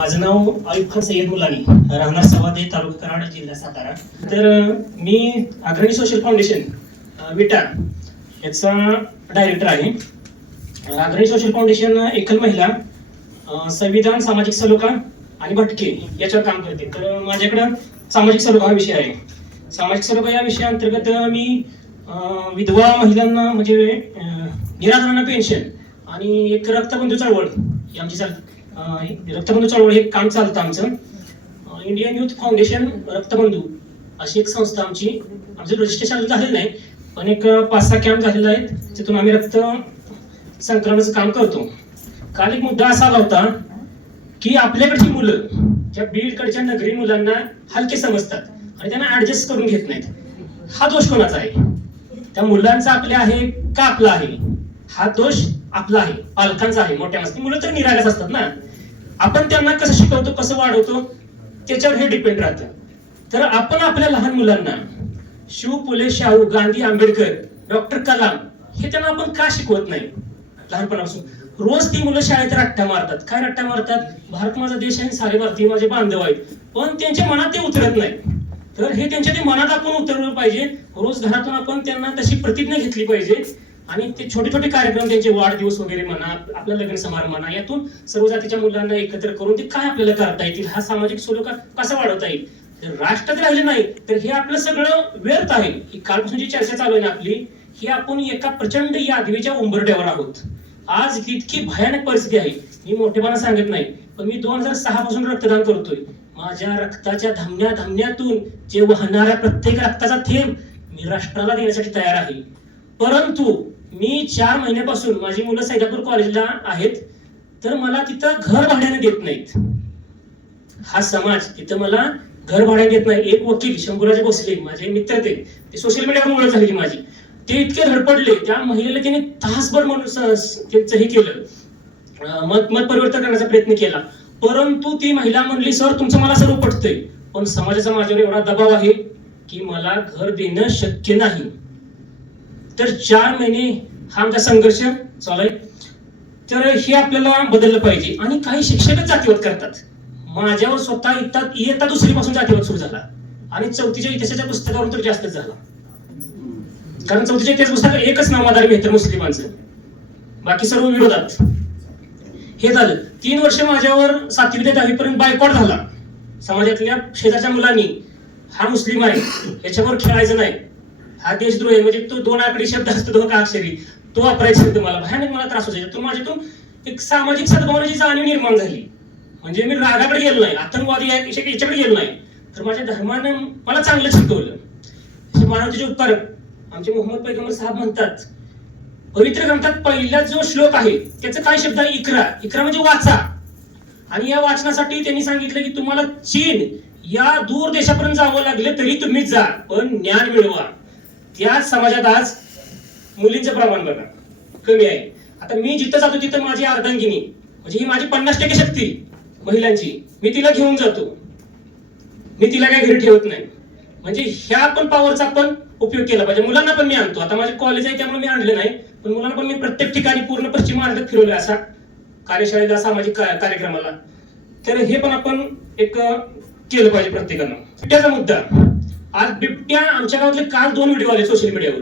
माझं नाव आयुब खान सय्यद मुलानी राहणार सवादे तालुका कराड जिल्हा सातारा. तर मी अग्रणी सोशल फाउंडेशन विटार विटा याचा डायरेक्टर आहे. अग्रणी सोशल फाउंडेशन एकल महिला संविधान सामाजिक सलोखा आणि भटके याच्यावर काम करते. तर माझ्याकडं सामाजिक सलोखा हा विषय आहे. सामाजिक सलोखा या विषयाअंतर्गत मी विधवा महिलांना म्हणजे अं, निराधारांना पेन्शन आणि एक रक्तबंधू चळवळ ही आमची चालते रक्तबंधू चळवळ हे काम चालतं आमचं. इंडियन युथ फाउंडेशन रक्तबंधू अशी एक संस्था आमची. आमचं रजिस्ट्रेशन अजून झालेलं नाही पण एक पाच सहा कॅम्प झालेला आहे तिथून आम्ही रक्त संक्रमणाचं काम करतो. काल एक मुद्दा असा आला होता की आपल्याकडची मुलं ज्या बीडकडच्या नगरी मुलांना हलके समजतात आणि त्यांना ऍडजस्ट करून घेत नाहीत. हा दोष कोणाचा आहे? त्या मुलांचा आपल्या आहे का आपला आहे? हा दोष आपला आहे पालकांचा आहे मोठ्या मस्ती मुलं तर निरागस असतात ना. आपण त्यांना कसं शिकवतो कसं वाढवतो त्याच्यावर हे डिपेंड राहतं. तर आपण आपल्या लहान मुलांना शिव फुले शाहू गांधी आंबेडकर डॉक्टर कलाम हे त्यांना आपण का शिकवत नाही? लहानपणापासून. रोज ती मुलं शाळेत रट्टा मारतात. काय रट्टा मारतात? भारत माझा देश आहे सारे भारतीय माझे बांधव आहेत. पण त्यांच्या मनात ते उतरत नाही. तर हे त्यांच्या ते मनात आपण उतरवलं पाहिजे. रोज घरातून आपण त्यांना तशी प्रतिज्ञा घेतली पाहिजे. आणि ते छोटे छोटे कार्यक्रम त्यांचे वाढदिवस वगैरे म्हणा आपल्या लग्न समारंभ म्हणा यातून सर्व जातीच्या मुलांना एकत्र करून ते काय आपल्याला करता येतील? हा सामाजिक सलोखा कसा वाढवता येईल? तर राष्ट्र जर राहिले नाही तर हे आपलं सगळं व्यर्थ आहे. ही कालपासून जी चर्चा चालू आहे ना आपली ही आपण एका प्रचंड यादवीच्या उंबरट्यावर आहोत. आज इतकी भयानक परिस्थिती आहे. मी मोठेपणा सांगत नाही पण मी दोन हजार सहा पासून रक्तदान करतोय. माझ्या रक्ताच्या धमन्या धमन्यातून जे वाहणाऱ्या प्रत्येक रक्ताचा थेंब मी राष्ट्राला देण्यासाठी तयार आहे. परंतु मी चार महिन्यापासून माझी मुलं सैदापूर कॉलेजला आहेत तर मला तिथं घर भाड्याने देत नाहीत. हा समाज तिथं मला घर भाड्याने देत नाही. एक वकील शंभूराजे भोसले माझे मित्र ते ते सोशल मीडियावर ओळख झालेली माझी. ते इतके धडपडले त्या महिलेला त्याने तासभर म्हणून त्यांचं हे केलं. मत मत परिवर्तन करण्याचा प्रयत्न केला. परंतु ती महिला म्हणली सर तुमचं मला सर्व पटतंय पण समाजाचा माझ्यावर एवढा दबाव आहे की मला घर देणं शक्य नाही. तर चार महिने हा आमचा संघर्ष चालू आहे. तर हे आपल्याला बदललं पाहिजे. आणि काही शिक्षकच जातीवाद करतात. माझ्यावर स्वतः इयत्ता इयत्ता दुसरीपासून जातीवाद सुरू झाला. आणि चौथीच्या इतिहासाच्या पुस्तकावरून तर जास्तच झाला. कारण चौथीच्या इतिहास पुस्तकात एकच नाव आधार भेटतं मुस्लिमांचं. बाकी सर्व विरोधात. हे झालं. तीन वर्ष माझ्यावर सातवी ते दहावीपर्यंत बायकॉट झाला. समाजातल्या शेजारच्या मुलांनी हा मुस्लिम आहे. याच्यावर खेळायचं नाही. हा देशद्रोह आहे म्हणजे तो दोन आकडी शब्द असतो दोन का अक्षरी. तो वापरायचा तुम्हाला. मला भयानक मला त्रास होतो तो माझ्यातून एक सामाजिक सद्भावनाची जाणीव निर्माण झाली. म्हणजे मी रागाकडे गेलो नाही आतंकवादी याच्याकडे गेलो नाही. तर माझ्या धर्मानं मला चांगलं शिकवलं. मानवतेचे उत्तर आमचे मोहम्मद पैगंबर साहेब म्हणतात पवित्र ग्रंथात पहिला जो श्लोक आहे त्याचं काय शब्द आहे? इकरा. इकरा म्हणजे वाचा. आणि या वाचनासाठी त्यांनी सांगितलं की तुम्हाला चीन या दूर देशापर्यंत जावं लागलं तरी तुम्हीच जा पण ज्ञान मिळवा. या समाजात आज मुलींचं प्रमाण बघा. कमी आहे. आता मी जिथं जातो तिथं माझी अर्धांगिनी म्हणजे ही माझी पन्नास टक्के शक्ती महिलांची मी तिला घेऊन जातो. मी तिला काही घरी ठेवत नाही. म्हणजे ह्या पण पॉवरचा पण उपयोग केला पाहिजे. मुलांना पण मी आणतो. आता माझे कॉलेज आहे त्यामुळे मी आणले नाही. पण मुलांना पण मी प्रत्येक ठिकाणी पूर्ण पश्चिम महाराष्ट्रात फिरवलं असा कार्यशाळेला सामाजिक कार्यक्रमाला. तर हे पण आपण एक केलं पाहिजे प्रत्येकानं. बिबट्याचा मुद्दा. आज बिबट्या आमच्या गावातले काल दोन व्हिडिओ आले सोशल मीडियावर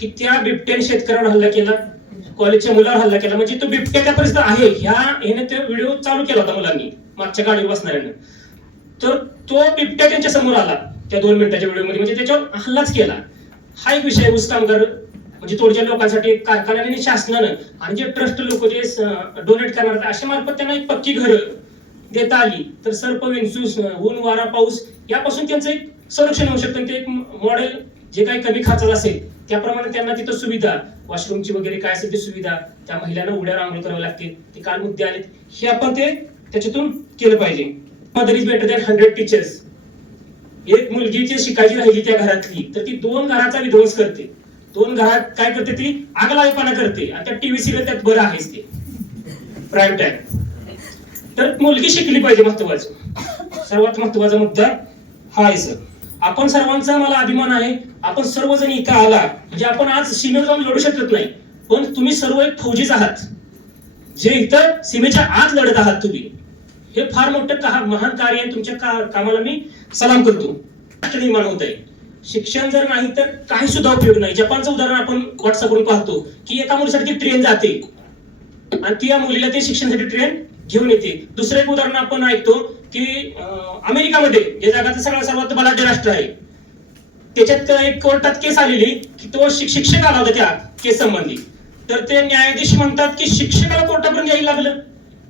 की त्या बिबट्याने शेतकऱ्यावर हल्ला केला कॉलेजच्या मुलावर हल्ला केला. म्हणजे तो बिबट्या त्या परिस्थितीत आहे. ह्या ह्याने तो व्हिडिओ चालू केला होता मुलांनी मागच्या गाडीवर बसणाऱ्यानं. तर तो बिबट्या त्यांच्यासमोर आला त्या दोन मिनिटाच्या व्हिडिओमध्ये म्हणजे त्याच्यावर हल्लाच केला. हा एक विषय ऊस कामगार म्हणजे तोडच्या लोकांसाठी कारखान्याने आणि शासनानं आणि जे ट्रस्ट लोक जे डोनेट करणार अशा मार्फत त्यांना एक पक्की घर देता आली. तर सर्प विंचूस ऊन वारा पाऊस यापासून त्यांचं एक संरक्षण होऊ शकतं. ते एक मॉडेल जे काही कमी खर्चात असेल त्याप्रमाणे त्यांना तिथं सुविधा वॉशरूमची वगैरे काय असेल ती सुविधा त्या महिलांना उड्या आंघोळ करावी लागते ते काल मुद्दे आलेत. हे आपण ते त्याच्यातून केलं पाहिजे. Mother is better than hundred teachers एक मुलगी जी शिकायची राहिली त्या घरातली तर ती दोन घराचा विध्वंस करते. दोन घरात काय करते ती? आगलावेपणा करते. आणि त्या टीव्ही सिरियल त्यात बरं आहेच ते. प्राईम टाइम तर मुलगी शिकली पाहिजे महत्वाचं. सर्वात महत्त्वाचा मुद्दा हा आहे सर आपण सर्वांचा मला अभिमान आहे. आपण सर्वजण इथं आला म्हणजे आपण आज सीमेवर जाऊन लढू शकत नाही. पण तुम्ही सर्व एक फौजीच आहात. जे इथं सीमेच्या आत लढत आहात तुम्ही. हे फार मोठं महान कार्य आहे. तुमच्या का- कामाला मी सलाम करतो. राष्ट्र निर्माण होत आहे. शिक्षण जर नाही तर काही सुद्धा उपयोग नाही. जपानचं उदाहरण आपण व्हॉट्सअपवरून पाहतो की एका मुलीसाठी ट्रेन जाते. आणि ती या मुलीला ते शिक्षणासाठी ट्रेन घेऊन येते. दुसरं एक उदाहरण आपण ऐकतो की अमेरिकामध्ये जे जगाचं सगळं सर्वात बलाढ्य राष्ट्र आहे त्याच्यात एक कोर्टात केस आलेली की तो शिक्षक आला होता त्या केस संबंधी. तर ते न्यायाधीश म्हणतात की शिक्षकाला कोर्टापर्यंत यायला लागलं.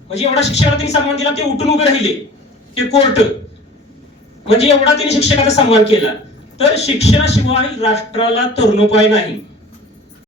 म्हणजे एवढा शिक्षकाला त्यांनी सन्मान दिला ते उठून उभे राहिले ते कोर्ट. म्हणजे एवढा त्यांनी शिक्षकाचा सन्मान केला. तर शिक्षणाशिवाय राष्ट्राला तरुणोपाय नाही.